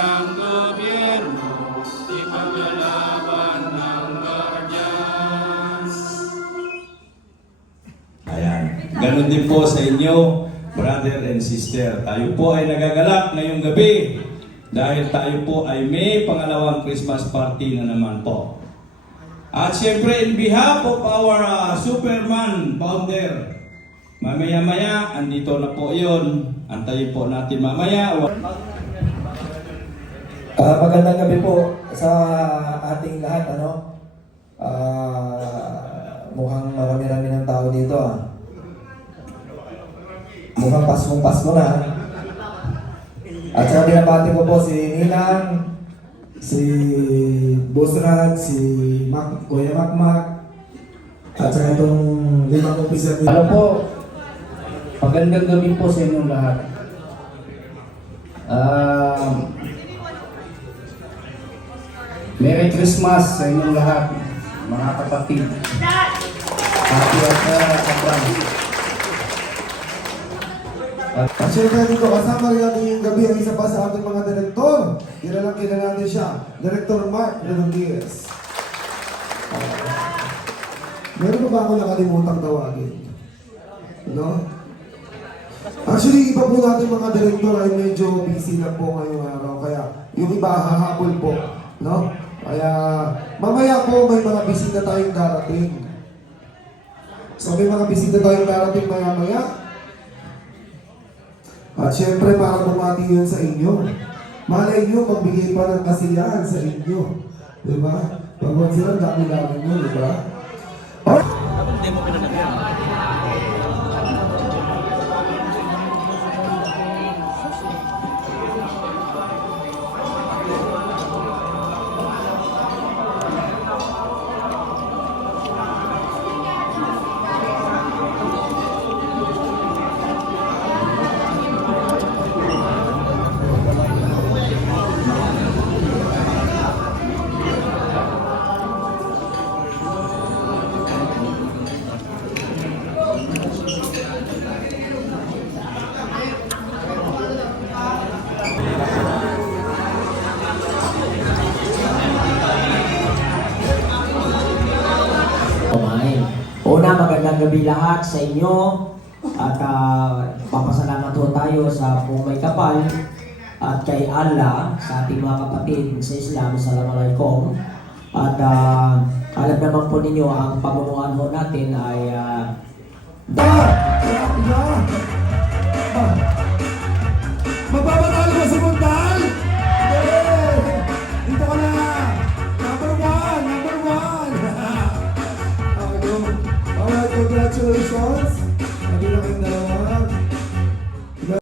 ng gobyerno, ipaglalaban ng Guardians. Ayan. Ganon din po sa inyo, brother and sister. Tayo po ay nagagalak ngayong gabi dahil tayo po ay may pangalawang Christmas party na naman po. At siyempre, in behalf of our Superman founder, mamaya-maya, andito na po yun. Antayin po natin mamaya. Magandang gabi po sa ating lahat. Mukhang marami-rami ng tao dito. Mukhang Paskong-Pasko na. At saka binabati ko po si Ninang, si Boss Rad, si Kuya Makmak, at saka itong 5 officer. Hello po, magandang gabi po sa inyong lahat. Merry Christmas sa inyong lahat, mga kapatid. Happy at At syempre dito, kasama rin natin yung gabi ang isa pa sa ating mga direktor. Kilalang natin siya, Director Mark Rodriguez. Meron pa ba ako nakalimutang tawagin? Actually, iba po natin mga direktor ay medyo busy na po ngayong araw. Kaya yung iba hahabol po. Kaya mamaya po may mga bisita tayong darating. So may mga bisita tayong darating maya-maya. At syempre para bumati yun sa inyo. Malay nyo, magbigay pa ng kasiyahan sa inyo. Diba? Pagod sila, dami-dami nyo, diba? Una, magandang gabi lahat sa inyo at papasalamat po tayo sa buong may kapal at kay Allah sa ating mga kapatid sa Islam. Assalamualaikum. At alam naman po ninyo ang pamunuan ho natin ay